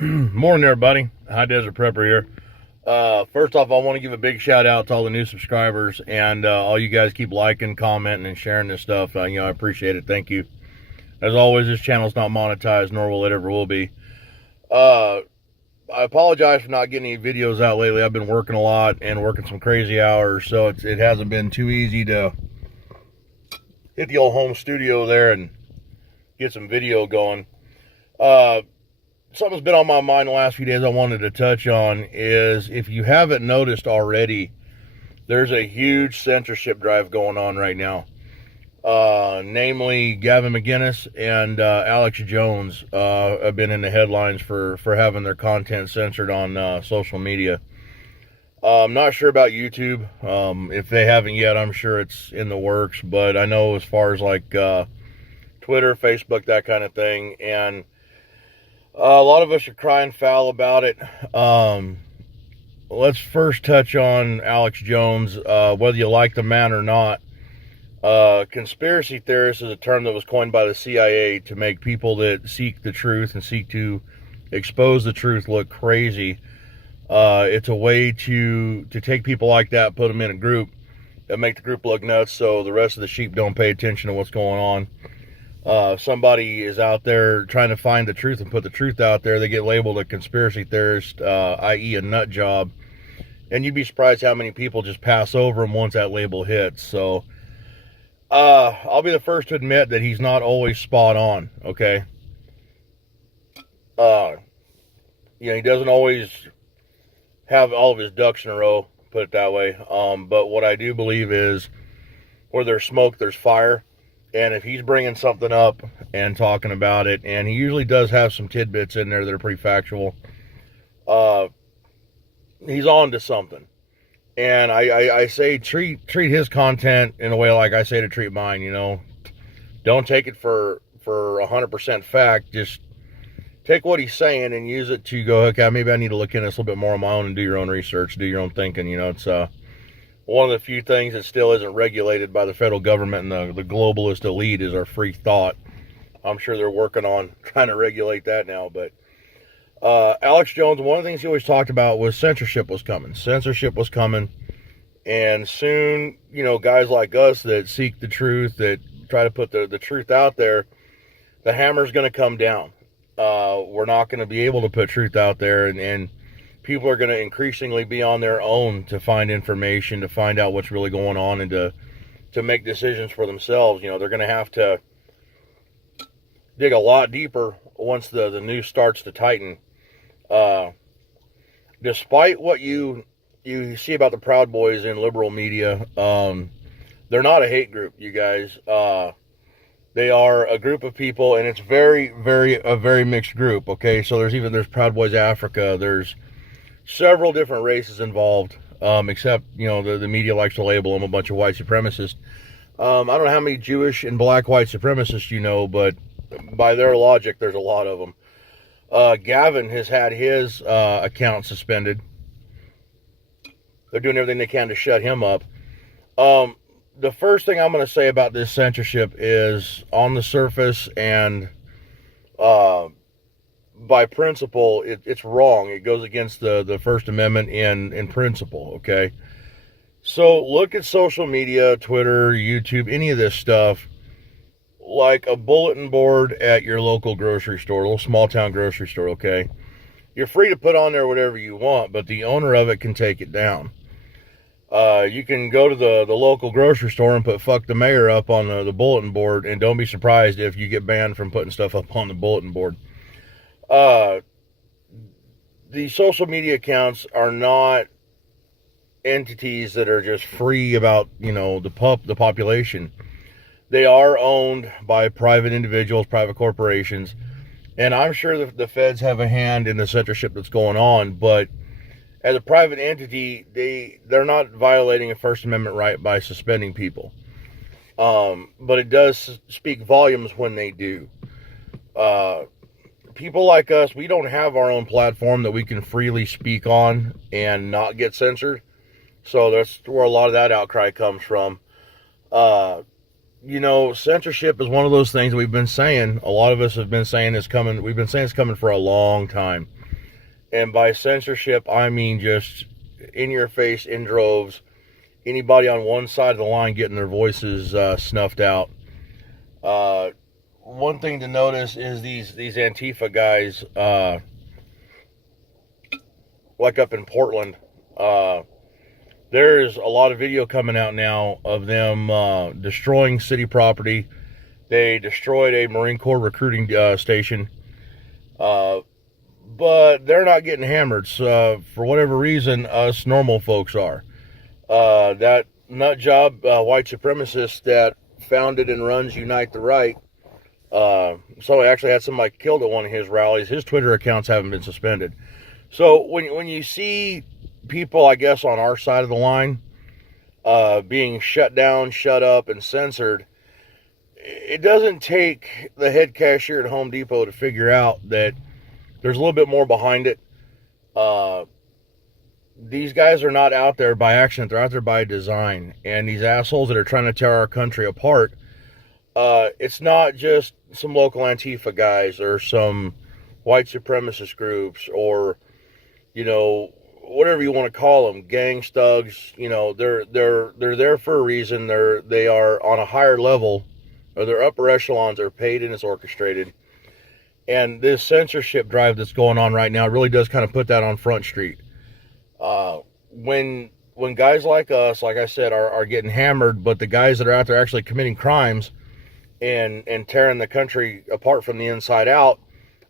Morning, everybody. High Desert Prepper here. First off, I want to give a big shout out to all the new subscribers and all you guys keep liking, commenting, and sharing this stuff. I appreciate it. Thank you. As always, this channel's not monetized, nor will it ever will be. I apologize for not getting any videos out lately. I've been working a lot and working some crazy hours, so it hasn't been too easy to hit the old home studio there and get some video going. Something's been on my mind the last few days I wanted to touch on is, if you haven't noticed already, there's a huge censorship drive going on right now. Namely, Gavin McInnes and Alex Jones have been in the headlines for having their content censored on social media. I'm not sure about YouTube. If they haven't yet, I'm sure it's in the works. But I know as far as like Twitter, Facebook, that kind of thing, and a lot of us are crying foul about it. Let's first touch on Alex Jones, whether you like the man or not. Conspiracy theorist is a term that was coined by the CIA to make people that seek the truth and seek to expose the truth look crazy. It's a way to take people like that, put them in a group, and make the group look nuts so the rest of the sheep don't pay attention to what's going on. Somebody is out there trying to find the truth and put the truth out there, they get labeled a conspiracy theorist, i.e. a nut job. And you'd be surprised how many people just pass over him once that label hits. So, I'll be the first to admit that he's not always spot on, okay? He doesn't always have all of his ducks in a row, put it that way. But what I do believe is, where there's smoke, there's fire. And if he's bringing something up and talking about it, and he usually does have some tidbits in there that are pretty factual, he's on to something. And I say treat his content in a way like I say to treat mine, Don't take it for 100% fact. Just take what he's saying and use it to go, okay, maybe I need to look into this a little bit more on my own and do your own research, do your own thinking. It's one of the few things that still isn't regulated by the federal government and the globalist elite is our free thought. I'm sure they're working on trying to regulate that now. But Alex Jones, one of the things he always talked about was censorship was coming. Censorship was coming. And soon, guys like us that seek the truth, that try to put the truth out there, the hammer's going to come down. We're not going to be able to put truth out there, and people are going to increasingly be on their own to find information, to find out what's really going on, and to make decisions for themselves. They're going to have to dig a lot deeper once the news starts to tighten. Despite what you see about the Proud Boys in liberal media, they're not a hate group, you guys. They are a group of people, and it's a very mixed group, okay? So there's Proud Boys Africa, there's several different races involved, except, the media likes to label them a bunch of white supremacists. I don't know how many Jewish and black white supremacists but by their logic, there's a lot of them. Gavin has had his account suspended. They're doing everything they can to shut him up. The first thing I'm going to say about this censorship is, on the surface and by principle, it's wrong. It goes against the First Amendment in principle, okay? So look at social media, Twitter, YouTube, any of this stuff, like a bulletin board at your local grocery store, a little small town grocery store, okay? You're free to put on there whatever you want, but the owner of it can take it down. You can go to the local grocery store and put "fuck the mayor" up on the bulletin board, and don't be surprised if you get banned from putting stuff up on the bulletin board. The social media accounts are not entities that are just free about, the population. They are owned by private individuals, private corporations, and I'm sure the feds have a hand in the censorship that's going on, but as a private entity, they're not violating a First Amendment right by suspending people. But it does speak volumes when they do. People like us, we don't have our own platform that we can freely speak on and not get censored. So that's where a lot of that outcry comes from. Censorship is one of those things that we've been saying. A lot of us have been saying it's coming. We've been saying it's coming for a long time. And by censorship, I mean just in your face, in droves. Anybody on one side of the line getting their voices snuffed out. One thing to notice is these Antifa guys, like up in Portland, there's a lot of video coming out now of them destroying city property. They destroyed a Marine Corps recruiting station, but they're not getting hammered. So, for whatever reason, us normal folks are. That nut job white supremacist that founded and runs Unite the Right. So I actually had somebody killed at one of his rallies. His Twitter accounts haven't been suspended. So when you see people, I guess, on our side of the line being shut down, shut up, and censored, it doesn't take the head cashier at Home Depot to figure out that there's a little bit more behind it. These guys are not out there by accident. They're out there by design. And these assholes that are trying to tear our country apart, it's not just some local Antifa guys or some white supremacist groups or, you know, whatever you want to call them, gang thugs. You know, they're there for a reason. They are on a higher level, or their upper echelons are paid and it's orchestrated. And this censorship drive that's going on right now really does kind of put that on Front Street. When guys like us, like I said, are getting hammered, but the guys that are out there actually committing crimes and tearing the country apart from the inside out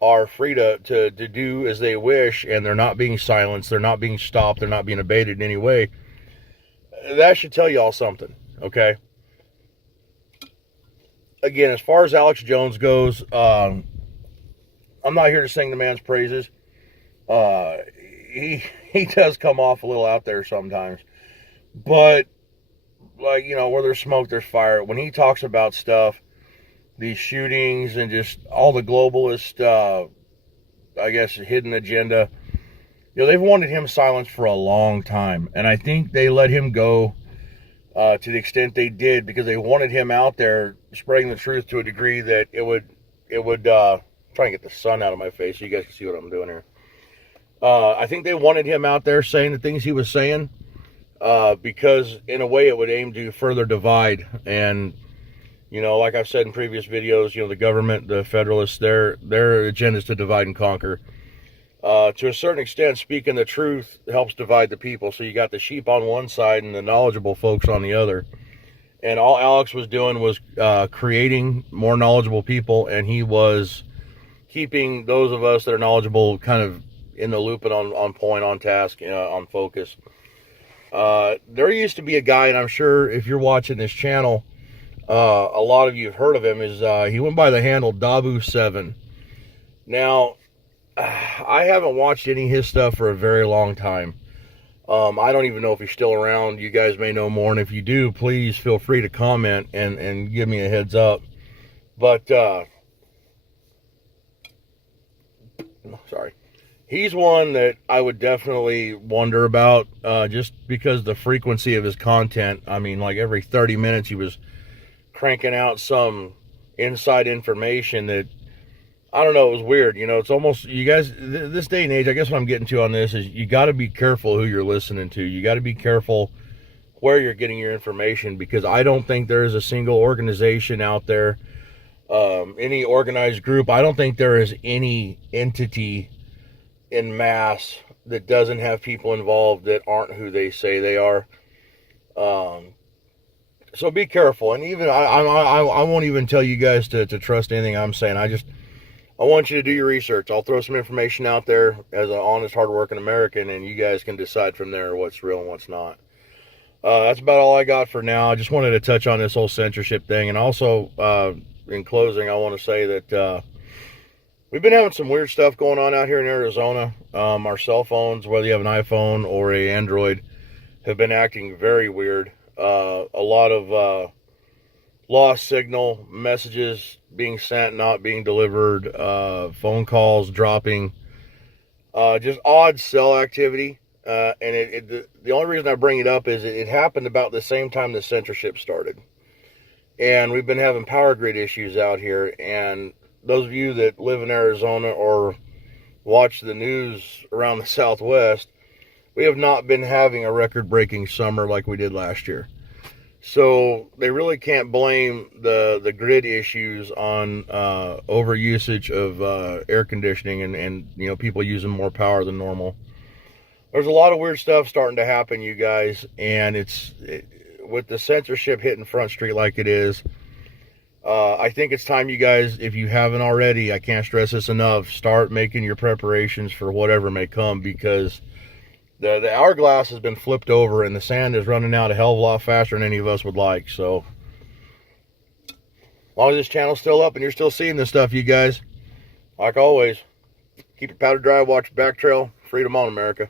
are free to do as they wish, and they're not being silenced, they're not being stopped, they're not being abated in any way. That should tell y'all something, okay? Again, as far as Alex Jones goes, I'm not here to sing the man's praises. He does come off a little out there sometimes. But, like, you know, where there's smoke, there's fire. When he talks about stuff, these shootings and just all the globalist, I guess, hidden agenda, you know, they've wanted him silenced for a long time. And I think they let him go to the extent they did because they wanted him out there spreading the truth to a degree that it would try and get the sun out of my face so you guys can see what I'm doing here. I think they wanted him out there saying the things he was saying because in a way it would aim to further divide. And, you know, like I've said in previous videos, you know, the government, the federalists, their agenda is to divide and conquer. To a certain extent, speaking the truth helps divide the people. So you got the sheep on one side and the knowledgeable folks on the other. And all Alex was doing was creating more knowledgeable people, and he was keeping those of us that are knowledgeable kind of in the loop and on point, on task, on focus. There used to be a guy, and I'm sure if you're watching this channel, a lot of you have heard of him, is he went by the handle Dabu7. Now, I haven't watched any of his stuff for a very long time. I don't even know if he's still around. You guys may know more, and if you do, please feel free to comment and give me a heads up. But, sorry. He's one that I would definitely wonder about, just because the frequency of his content. I mean, like every 30 minutes he was cranking out some inside information that, I don't know, it was weird. You know, it's almost, you guys, this day and age, I guess what I'm getting to on this is you got to be careful who you're listening to. You got to be careful where you're getting your information, because I don't think there is a single organization out there, any organized group. I don't think there is any entity in mass that doesn't have people involved that aren't who they say they are. So be careful. And even I won't even tell you guys to trust anything I'm saying. I want you to do your research. I'll throw some information out there as an honest, hardworking American, and you guys can decide from there what's real and what's not. That's about all I got for now. I just wanted to touch on this whole censorship thing. And also, in closing, I want to say that we've been having some weird stuff going on out here in Arizona. Our cell phones, whether you have an iPhone or an Android, have been acting very weird. A lot of lost signal, messages being sent, not being delivered, phone calls dropping, just odd cell activity. And the only reason I bring it up is it happened about the same time the censorship started. And we've been having power grid issues out here, and those of you that live in Arizona or watch the news around the Southwest, we have not been having a record-breaking summer like we did last year. So they really can't blame the grid issues on overusage of air conditioning and you know, people using more power than normal. There's a lot of weird stuff starting to happen, you guys, and with the censorship hitting Front Street like it is, I think it's time you guys, if you haven't already, I can't stress this enough, start making your preparations for whatever may come, because the hourglass has been flipped over and the sand is running out a hell of a lot faster than any of us would like. So as long as this channel's still up and you're still seeing this stuff, you guys, like always, keep your powder dry, watch your back trail. Freedom on, America.